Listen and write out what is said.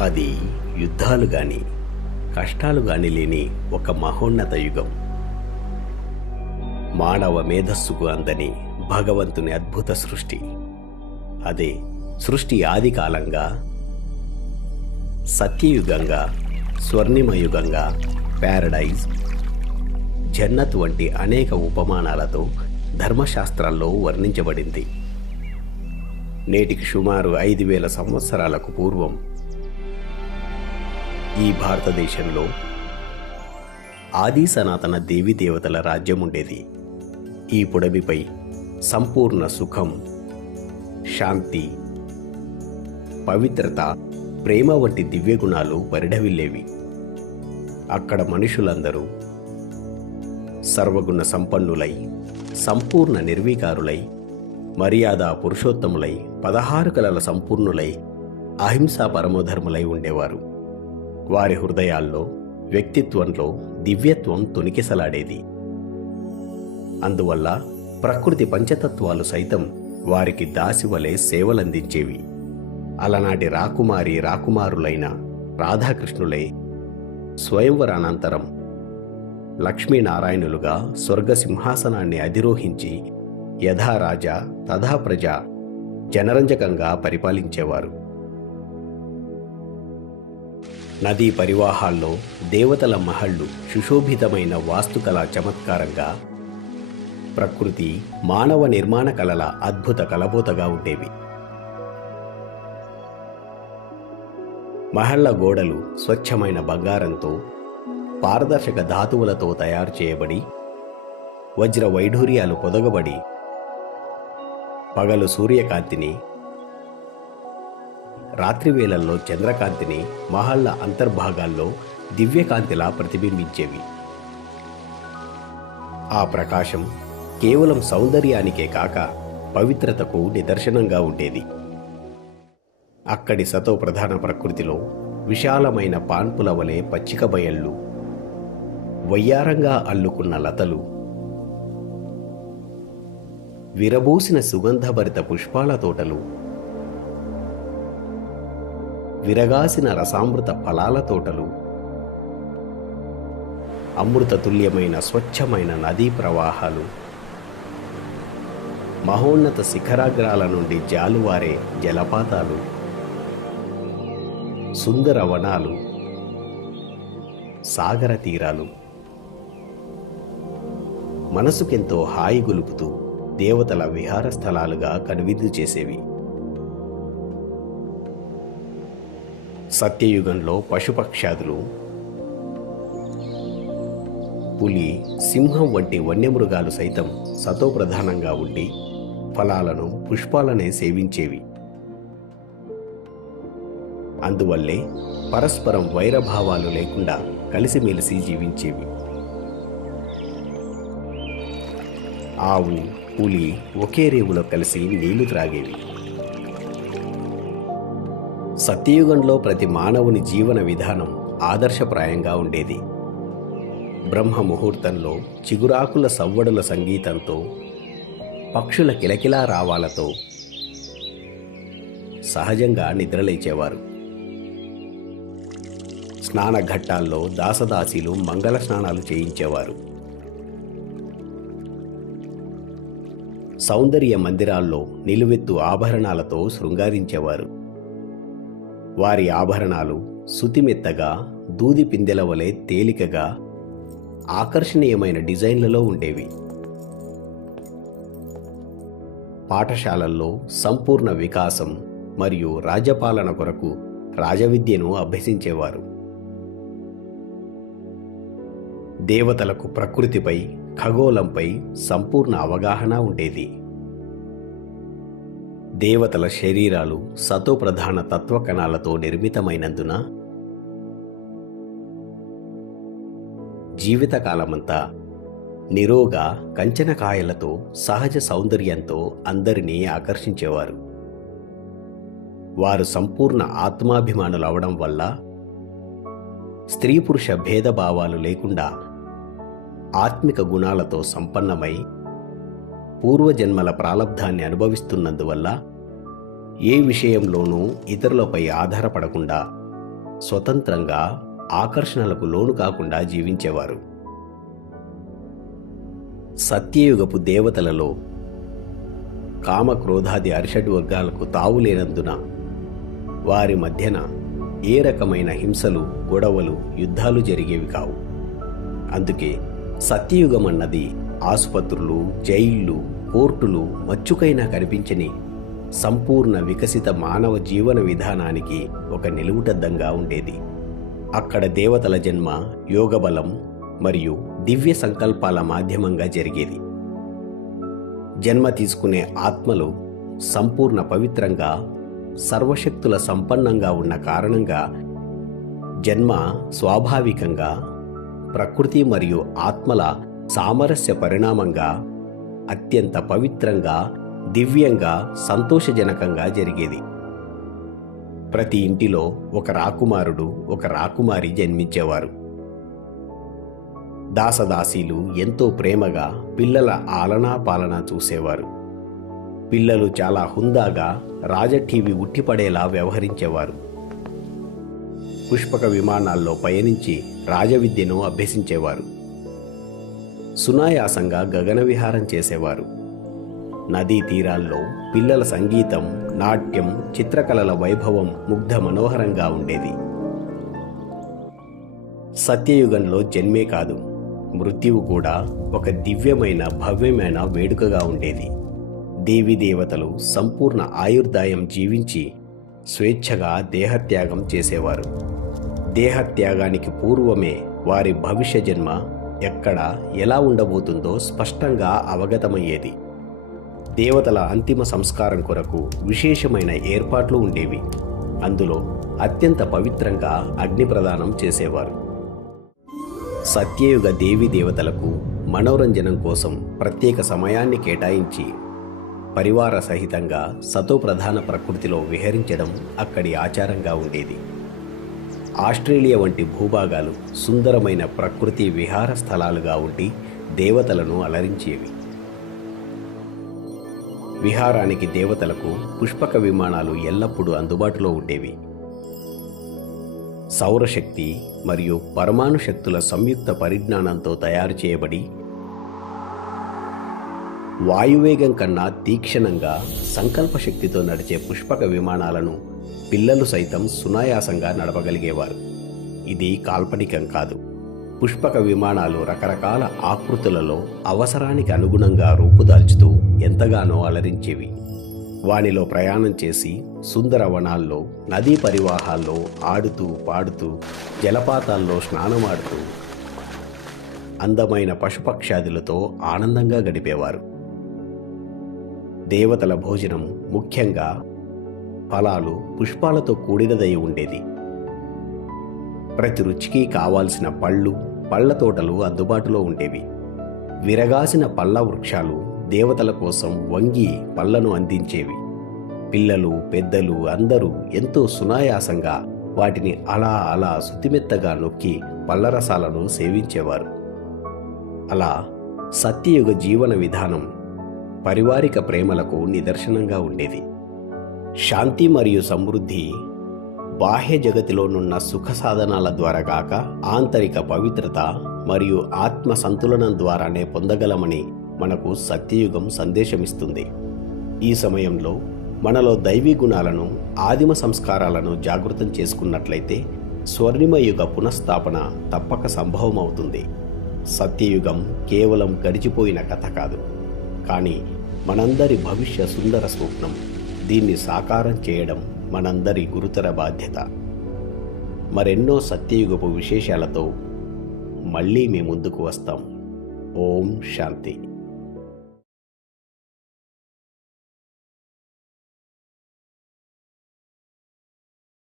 అది యుద్ధాలు గాని కష్టాలు గాని లేని ఒక మహోన్నత యుగం. మానవ మేధస్సుకు అందని భగవంతుని అద్భుత సృష్టి. అదే సృష్టి ఆది కాలంగా, సత్యయుగంగా, స్వర్ణిమయుగంగా, ప్యారడైజ్, జన్నత్ వంటి అనేక ఉపమానాలతో ధర్మశాస్త్రాల్లో వర్ణించబడింది. నేటికి సుమారు 5,000 సంవత్సరాలకు పూర్వం ఈ భారతదేశంలో ఆది సనాతన దేవతల రాజ్యం ఉండేది. ఈ పుడమిపై సంపూర్ణ సుఖం, శాంతి, పవిత్రత, ప్రేమ వంటి దివ్య గుణాలు పరిఢవిల్లేవి. అక్కడ మనుషులందరూ సర్వగుణ సంపన్నులై, సంపూర్ణ నిర్వీకారులై, మర్యాద పురుషోత్తములై, 16 కళల సంపూర్ణులై, అహింసా పరమోధర్ములై ఉండేవారు. వారి హృదయాల్లో, వ్యక్తిత్వంలో దివ్యత్వం తొణికిసలాడేది. అందువల్ల ప్రకృతి పంచతత్వాలు సైతం వారికి దాసివలే సేవలందించేవి. అలనాటి రాకుమారులైన రాధాకృష్ణులై స్వయంవరానంతరం లక్ష్మీనారాయణులుగా స్వర్గ సింహాసనాన్ని అధిరోహించి యథా రాజా తథా ప్రజ జనరంజకంగా పరిపాలించేవారు. నదీ పరివాహాల్లో దేవతల మహళ్ళు సుశోభితమైన వాస్తుకళా చమత్కారంగా, ప్రకృతి మానవ నిర్మాణ కళల అద్భుత కలబోతగా ఉండేవి. మహళ్ల గోడలు స్వచ్ఛమైన బంగారంతో, పారదర్శక ధాతువులతో తయారు చేయబడి, వజ్ర వైఢూర్యాలు పొదగబడి, పగలు సూర్యకాంతిని, రాత్రివేళల్లో చంద్రకాంతిని మహళ్ల అంతర్భాగాల్లో దివ్యకాంతిలా ప్రతిబింబించేవి. ఆ ప్రకాశం కేవలం సౌందర్యానికే కాక పవిత్రతకు నిదర్శనంగా ఉండేది. అక్కడి సతో ప్రధాన ప్రకృతిలో విశాలమైన పాన్పుల వలె పచ్చిక బయళ్ళు, వయ్యారంగా అల్లుకున్న లతలు, విరబూసిన సుగంధభరిత పుష్పాల తోటలు, విరగాసిన రసామృత ఫలాల తోటలు, అమృత తుల్యమైన స్వచ్ఛమైన నదీ ప్రవాహాలు, మహోన్నత శిఖరాగ్రాల నుండి జాలువారే జలపాతాలు, సుందర వనాలు, సాగర తీరాలు మనసుకెంతో హాయి గొలుపుతూ దేవతల విహార స్థలాలుగా కనువిందు చేసేవి. సత్యయుగంలో పశుపక్షాదులు, పులి, సింహం వంటి వన్యమృగాలు సైతం సతోప్రధానంగా ఉండి ఫలాలను, పుష్పాలనే సేవించేవి. అందువల్లే పరస్పరం వైరభావాలు లేకుండా కలిసిమెలిసి జీవించేవి. ఆవు, పులి ఒకే రేవులో కలిసి నీళ్లు త్రాగేవి. సత్యయుగంలో ప్రతి మానవుని జీవన విధానం ఆదర్శప్రాయంగా ఉండేది. బ్రహ్మ ముహూర్తంలో చిగురాకుల సవ్వడుల సంగీతంతో, పక్షుల కిలకిలా రావాలతో సహజంగా నిద్రలేచేవారు. స్నానఘట్టాల్లో దాసదాసీలు మంగళ స్నానాలు చేయించేవారు. సౌందర్య మందిరాల్లో నిలువెత్తు ఆభరణాలతో శృంగారించేవారు. వారి ఆభరణాలు సుతిమెత్తగా, దూది పిందెల వలె తేలికగా, ఆకర్షణీయమైన డిజైన్లలో ఉండేవి. పాఠశాలల్లో సంపూర్ణ వికాసం మరియు రాజ్యపాలన కొరకు రాజవిద్యను అభ్యసించేవారు. దేవతలకు ప్రకృతిపై, ఖగోళంపై సంపూర్ణ అవగాహన ఉండేది. దేవతల శరీరాలు సతోప్రధాన తత్వకణాలతో నిర్మితమైనందున జీవితకాలమంతా నిరోగ కంచనకాయలతో, సహజ సౌందర్యంతో అందరినీ ఆకర్షించేవారు. వారు సంపూర్ణ ఆత్మాభిమానులవడం వల్ల స్త్రీ పురుష భేదభావాలు లేకుండా ఆత్మిక గుణాలతో సంపన్నమై పూర్వజన్మల ప్రాలబ్ధాన్ని అనుభవిస్తున్నందువల్ల ఏ విషయంలోనూ ఇతరులపై ఆధారపడకుండా స్వతంత్రంగా, ఆకర్షణలకు లోను కాకుండా జీవించేవారు. సత్యయుగపు దేవతలలో కామక్రోధాది అరిషడ్వర్గాలకు తావులేనందున వారి మధ్యన ఏ రకమైన హింసలు, గొడవలు, యుద్ధాలు జరిగేవి కావు. అందుకే సత్యయుగం అన్నది ఆసుపత్రులు, జైళ్ళు, కోర్టులు మచ్చుకైనా కనిపించని సంపూర్ణ వికసిత మానవ జీవన విధానానికి ఒక నిలువుటద్దంగా ఉండేది. అక్కడ దేవతల జన్మ యోగబలం మరియు దివ్య సంకల్పాల మాధ్యమంగా జరిగేది. జన్మ తీసుకునే ఆత్మలు సంపూర్ణ పవిత్రంగా, సర్వశక్తుల సంపన్నంగా ఉన్న కారణంగా జన్మ స్వాభావికంగా ప్రకృతి మరియు ఆత్మల సామరస్య పరిణామంగా అత్యంత పవిత్రంగా, దివ్యంగా, సంతోషజనకంగా జరిగేది. ప్రతి ఇంటిలో ఒక రాకుమారుడు, ఒక రాకుమారి జన్మించేవారు. దాసదాసీలు ఎంతో ప్రేమగా పిల్లల ఆలనా పాలన చూసేవారు. పిల్లలు చాలా హుందాగా రాజఠీవి ఉట్టిపడేలా వ్యవహరించేవారు. పుష్పక విమానాల్లో పయనించి రాజవిద్యను అభ్యసించేవారు. సునాయాసంగా గగన విహారం చేసేవారు. నదీ తీరాల్లో పిల్లల సంగీతం, నాట్యం, చిత్రకళల వైభవం ముగ్ధ మనోహరంగా ఉండేది. సత్యయుగంలో జన్మే కాదు, మృత్యువు కూడా ఒక దివ్యమైన, భవ్యమైన వేడుకగా ఉండేది. దేవతలు సంపూర్ణ ఆయుర్దాయం జీవించి స్వేచ్ఛగా దేహత్యాగం చేసేవారు. దేహత్యాగానికి పూర్వమే వారి భవిష్య జన్మ ఎక్కడ, ఎలా ఉండబోతుందో స్పష్టంగా అవగతమయ్యేది. దేవతల అంతిమ సంస్కారం కొరకు విశేషమైన ఏర్పాట్లు ఉండేవి. అందులో అత్యంత పవిత్రంగా అగ్ని ప్రదానం చేసేవారు. సత్యయుగ దేవతలకు మనోరంజనం కోసం ప్రత్యేక సమయాన్ని కేటాయించి పరివార సహితంగా సతోప్రధాన ప్రకృతిలో విహరించడం అక్కడి ఆచారంగా ఉండేది. ఆస్ట్రేలియా వంటి భూభాగాలు సుందరమైన ప్రకృతి విహార స్థలాలుగా ఉండి దేవతలను అలరించేవి. విహారానికి దేవతలకు పుష్పక విమానాలు ఎల్లప్పుడూ అందుబాటులో ఉండేవి. సౌరశక్తి మరియు పరమాణు శక్తుల సంయుక్త పరిజ్ఞానంతో తయారు చేయబడి వాయువేగం కన్నా తీక్షణంగా సంకల్ప శక్తితో నడిచే పుష్పక విమానాలను పిల్లలు సైతం సునాయాసంగా నడపగలిగేవారు. ఇది కాల్పనికం కాదు. పుష్పక విమానాలు రకరకాల ఆకృతులలో అవసరానికి అనుగుణంగా రూపుదాల్చుతూ ఎంతగానో అలరించేవి. వానిలో ప్రయాణం చేసి సుందర వనాల్లో, నదీ పరివాహాల్లో ఆడుతూ పాడుతూ, జలపాతాల్లో స్నానమాడుతూ అందమైన పశుపక్షాదులతో ఆనందంగా గడిపేవారు. దేవతల భోజనం ముఖ్యంగా ఫలాలు, పుష్పాలతో కూడినదై ఉండేది. ప్రతి రుచికి కావాల్సిన పళ్ళు, పళ్ల తోటలు అందుబాటులో ఉండేవి. విరగాసిన పళ్ళ వృక్షాలు దేవతల కోసం వంగి పళ్లను అందించేవి. పిల్లలు, పెద్దలు అందరూ ఎంతో సునాయాసంగా వాటిని అలా అలా శుతిమెత్తగా నొక్కి పళ్ళరసాలను సేవించేవారు. అలా సత్యయుగ జీవన విధానం పారివారిక ప్రేమలకు నిదర్శనంగా ఉండేది. శాంతి మరియు సమృద్ధి బాహ్య జగతిలోనున్న సుఖ సాధనాల ద్వారా కాక ఆంతరిక పవిత్రత మరియు ఆత్మ సంతులనం ద్వారానే పొందగలమని మనకు సత్యయుగం సందేశమిస్తుంది. ఈ సమయంలో మనలో దైవీ గుణాలను, ఆదిమ సంస్కారాలను జాగృతం చేసుకున్నట్లయితే స్వర్ణిమయుగ పునఃస్థాపన తప్పక సంభవమవుతుంది. సత్యయుగం కేవలం గడిచిపోయిన కథ కాదు, కానీ మనందరి భవిష్య సుందర స్వప్నం. దీన్ని సాకారం చేయడం మనందరి గురుతర బాధ్యత. మరెన్నో సత్యయుగపు విశేషాలతో మళ్ళీ మీ ముందుకు వస్తాం. ఓం శాంతి.